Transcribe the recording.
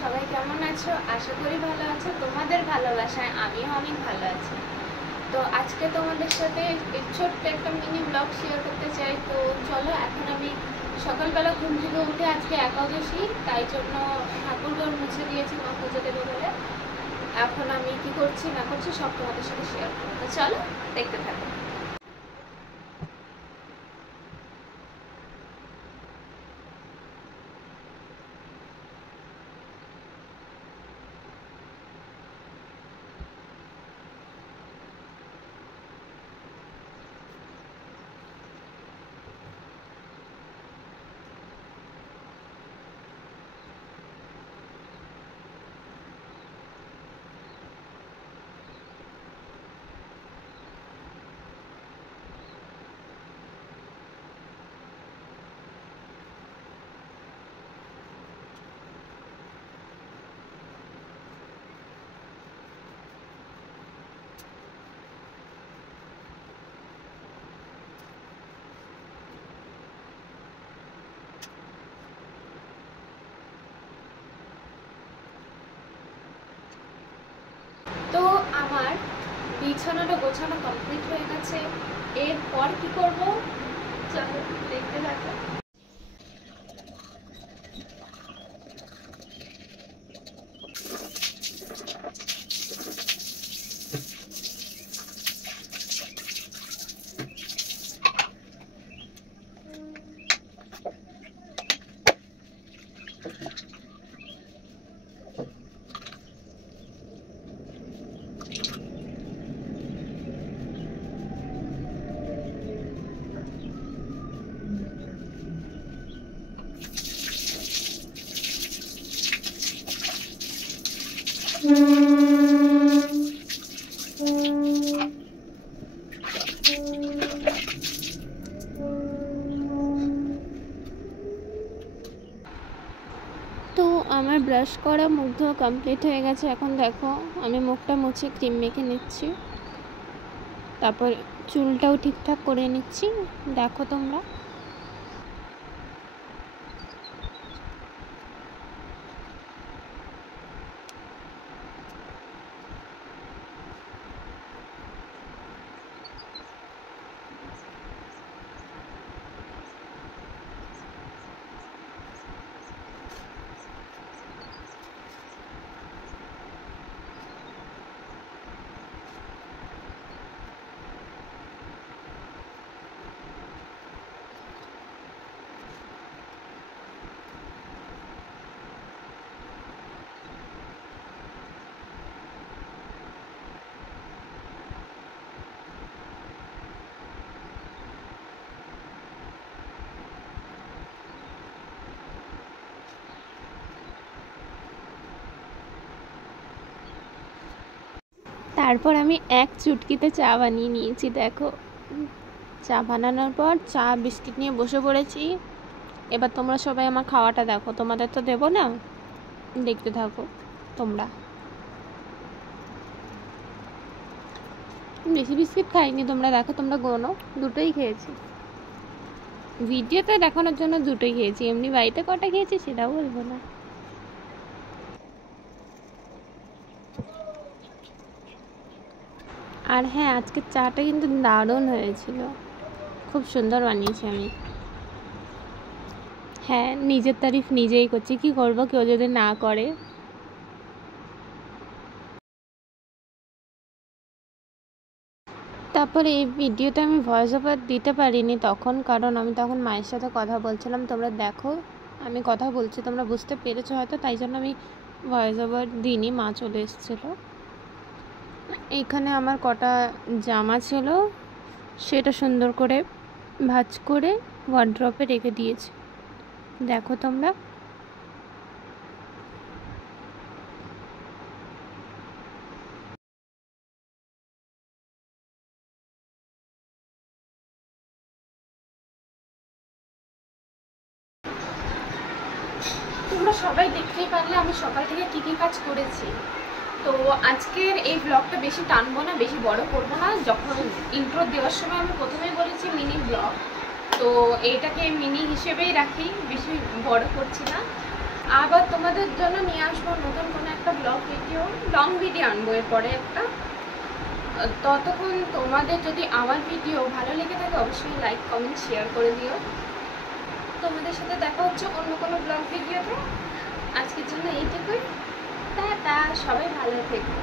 সবাই কেমন আছো? আশা করি ভালো আছো। তোমাদের ভালোবাসায় আমিও অনেক ভালো আছি। তো আজকে তোমাদের সাথে ছোট্ট একটা মিনি ব্লগ শেয়ার করতে চাই। তো চলো, এখন আমি সকালবেলা ঘুম থেকে উঠে আজকে একাদশী, তাই জন্য ঠাকুরঘর মুছে দিয়েছি মা পুজো দেবে বলে। এখন আমি কি করছি না করছি সব তোমাদের সাথে শেয়ার করবো। তো চলো, দেখতে থাকো। তো আমার বিছানাটা গোছানো কমপ্লিট হয়ে গেছে। এরপর কি করব চলো দেখতে থাকো। তো আমার ব্রাশ করা মুখ ধোয়া কমপ্লিট হয়ে গেছে। এখন দেখো আমি মুখটা মুছে ক্রিম মেখে নিচ্ছি, তারপর চুলটাও ঠিকঠাক করে নিচ্ছি। দেখো তোমরা। তারপর আমি এক চুটকিতে চা বানিয়ে নিয়েছি। দেখো, চা বানানোর পর চা বিস্কিট নিয়ে বসে পড়েছি। এবার তোমরা সবাই আমার খাওয়াটা দেখো, তোমাদের তো দেবো না, দেখতে থাকো তোমরা। বেশি বিস্কিট খাইনি, তোমরা দেখো, তোমরা গোনো, দুটোই খেয়েছি। ভিডিওতে দেখানোর জন্য দুটোই খেয়েছি, এমনি বাড়িতে কটা খেয়েছি সেটাও বলবো না। আর হ্যাঁ, আজকে চাটা কিন্তু দারুণ হয়েছিল, খুব সুন্দর বানিয়েছি আমি। হ্যাঁ, নিজের তারিফ নিজেই করছি, কি করবো, কেউ যদি না করে। তারপরে এই ভিডিওতে আমি ভয়েস ওভার দিতে পারিনি তখন, কারণ আমি তখন মায়ের সাথে কথা বলছিলাম। তোমরা দেখো আমি কথা বলছি, তোমরা বুঝতে পেরেছো হয়তো, তাই জন্য আমি ভয়েস ওভার দিইনি, মা চলে এসেছিলো। এইখানে আমার কটা জামা ছিল, সেটা সুন্দর করে ভাঁজ করে ওয়ার্ড্রপে রেখে দিয়েছি, দেখো তোমরা। তোমরা সবাই দেখতেই পারলে আমি সকাল থেকে কী কী কাজ করেছি। তো আজকের এই ব্লগটা বেশি টানবো না, বেশি বড় করবো না। যখন ইন্ট্রো দেওয়ার সময় আমি প্রথমেই বলেছি মিনি ব্লগ, তো এইটাকে মিনি হিসেবেই রাখি, বেশি বড় করছি না। আবার তোমাদের জন্য নিয়ে আসবো নতুন কোনো একটা ব্লগ ভিডিও, লং ভিডিও আনবো এরপরে একটা। ততক্ষণ তোমাদের যদি আমার ভিডিও ভালো লেগে থাকে অবশ্যই লাইক কমেন্ট শেয়ার করে দিও। তোমাদের সাথে দেখা হচ্ছে অন্য কোনো ব্লগ ভিডিওতে। আজকের জন্য এইটুকুই, টাটা, সবাই ভালো থেকো।